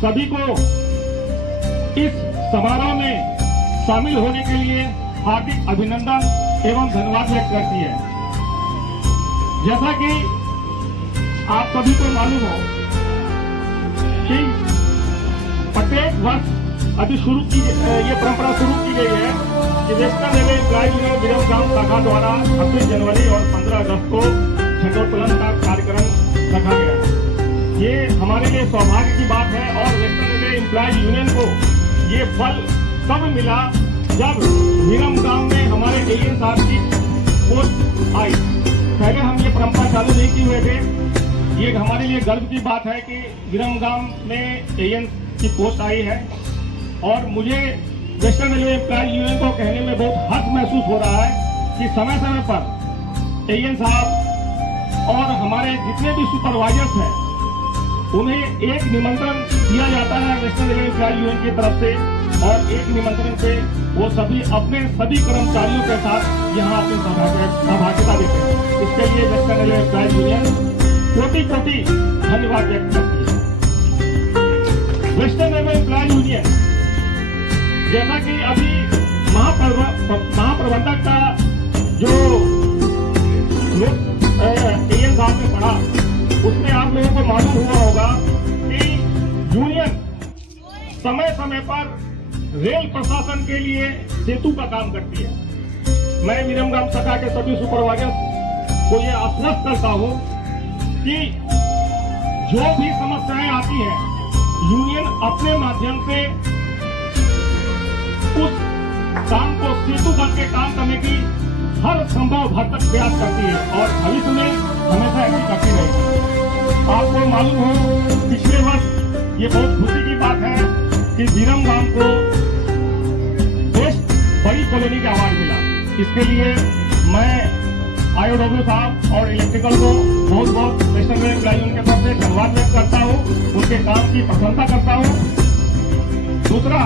सभी को इस समारोह में शामिल होने के लिए हार्दिक अभिनंदन एवं धन्यवाद व्यक्त करती है। जैसा कि आप सभी को मालूम हो कि प्रत्येक वर्ष अभी ये परंपरा शुरू की गई है कि western railway employees union Viramgam शाखा द्वारा 26 जनवरी और 15 अगस्त को झंडोत्तोलन का कार्यक्रम रखा गया है। ये हमारे लिए सौभाग्य की बात है और वेस्टर्न रेलवे एम्प्लॉयज यूनियन को ये फल तब मिला जब विरमगाम में हमारे एएन साहब की पोस्ट आई। पहले हम ये परंपरा चालू नहीं किए हुए थे। ये हमारे लिए गर्व की बात है कि विरमगाम में एएन की पोस्ट आई है और मुझे वेस्टर्न रेलवे एम्प्लॉयज यूनियन को कहने में बहुत हर्ष महसूस हो रहा है कि समय समय पर एएन साहब और हमारे जितने भी सुपरवाइजर्स हैं उन्हें एक निमंत्रण दिया जाता है वेस्टर्न रेलवे एम्प्लॉयज यूनियन की तरफ से और एक निमंत्रण पे वो सभी अपने सभी कर्मचारियों के साथ यहाँ अपनी सहभागिता देते हैं। इसके लिए वेस्टर्न रेलवे एम्प्लॉयज यूनियन कोटि धन्यवाद व्यक्त करती है। वेस्टर्न रेलवे एम्प्लॉयज यूनियन जैसा कि अभी महाप्रबंधक का जो एएन साहब ने पढ़ा उसमें आप लोगों को मालूम हुआ होगा कि यूनियन समय समय पर रेल प्रशासन के लिए सेतु का काम करती है। मैं विरमगाम शाखा के सभी सुपरवाइजर को यह आश्वस्त करता हूं कि जो भी समस्याएं आती हैं यूनियन अपने माध्यम से उस काम को सेतु बन के काम करने की हर संभव हद तक प्रयास करती है और भविष्य में हमेशा ऐसी करती रहेगी। आपको मालूम हो पिछले वर्ष ये बहुत खुशी की बात है कि विरमगाम को बेस्ट बड़ी कॉलोनी का अवार्ड मिला। इसके लिए मैं आईओडब्ल्यू साहब और इलेक्ट्रिकल को बहुत बहुत वेस्टर्न रेलवे एम्प्लॉयज यूनियन की तरफ से धन्यवाद व्यक्त करता हूँ, उनके काम की प्रशंसा करता हूँ। दूसरा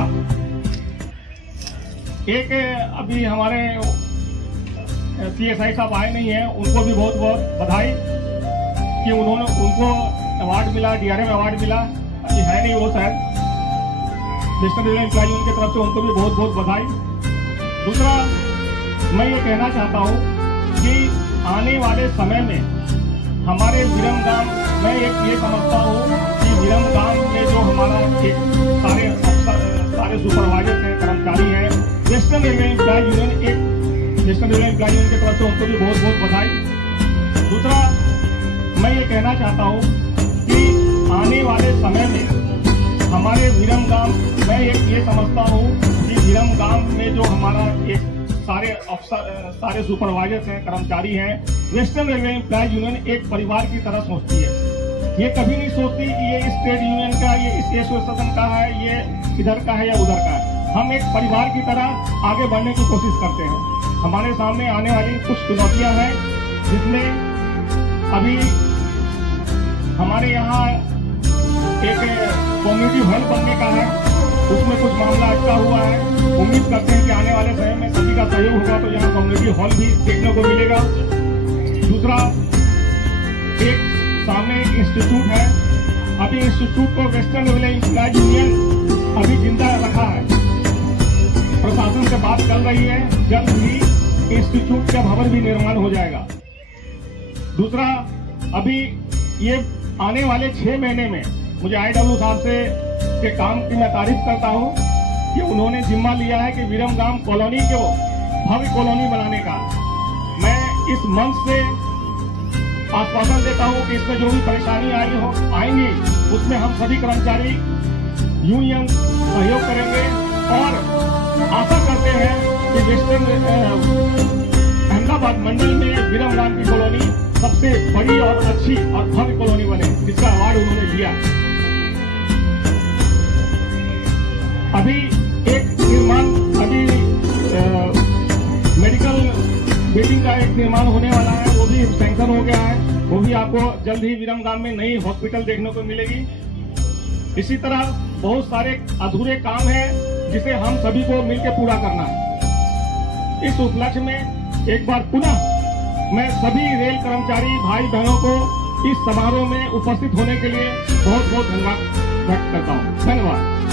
एक अभी हमारे सीएसआई साहब आए नहीं है, उनको भी बहुत बहुत बधाई कि उनको अवार्ड मिला, डीआरएम अवार्ड मिला। अभी है नहीं वो शायद, वेस्टर्न रेलवे एम्प्लॉयज यूनियन की तरफ से उनको भी बहुत बहुत बधाई। दूसरा मैं ये कहना चाहता हूँ कि आने वाले समय में हमारे विरमगाम, मैं ये समझता हूँ कि विरमगाम में जो हमारा एक सारे सुपरवाइजर हैं, कर्मचारी हैं, वेस्टर्न रेलवे एम्प्लॉय यूनियन की तरफ से उनको भी बहुत बहुत बधाई। दूसरा, मैं ये कहना चाहता हूँ कि आने वाले समय में हमारे विरमगाम, मैं ये समझता हूँ कि विरमगाम में जो हमारा एक सारे सुपरवाइजर हैं, कर्मचारी हैं, वेस्टर्न रेलवे एम्प्लॉय यूनियन एक परिवार की तरह सोचती है। ये कभी नहीं सोचती कि ये इस ट्रेड यूनियन का, ये इस एसोसिएशन का है, ये इधर का है या उधर का है। हम एक परिवार की तरह आगे बढ़ने की कोशिश करते हैं। हमारे सामने आने वाली कुछ चुनौतियां हैं, जिसमें अभी हमारे यहाँ एक कम्युनिटी हॉल बनने का है, उसमें कुछ मामला अटका हुआ है। उम्मीद करते हैं कि आने वाले समय में सभी का सहयोग होगा तो यहाँ कम्युनिटी हॉल भी देखने को मिलेगा। दूसरा, एक सामने एक इंस्टीट्यूट है, अभी इंस्टीट्यूट को वेस्टर्न रेलवे एम्प्लॉय यूनियन अभी जिंदा रखा है, प्रशासन से बात चल रही है, जल्द ही इंस्टीट्यूट का भवन भी निर्माण हो जाएगा। दूसरा, अभी ये आने वाले 6 महीने में मुझे IW साहब से के काम की मैं तारीफ करता हूँ कि उन्होंने जिम्मा लिया है कि विरमगाम कॉलोनी को भव्य कॉलोनी बनाने का। मैं इस मंच से आश्वासन देता हूँ कि इसमें जो भी परेशानी आएंगी उसमें हम सभी कर्मचारी यूनियन सहयोग करेंगे और आशा करते हैं कि वेस्टर्न अहमदाबाद मंडल में विरमगाम की कॉलोनी सबसे बड़ी और अच्छी और भव्य कॉलोनी बने, जिसका अवार्ड उन्होंने लिया। अभी एक निर्माण, अभी मेडिकल बिल्डिंग का एक निर्माण होने वाला है, वो भी सैंक्शन हो गया है, वो भी आपको जल्द ही विरमगाम में नई हॉस्पिटल देखने को मिलेगी। इसी तरह बहुत सारे अधूरे काम हैं जिसे हम सभी को मिलकर पूरा करना है। इस उपलक्ष्य में एक बार पुनः मैं सभी रेल कर्मचारी भाई बहनों को इस समारोह में उपस्थित होने के लिए बहुत बहुत धन्यवाद व्यक्त करता हूँ। धन्यवाद।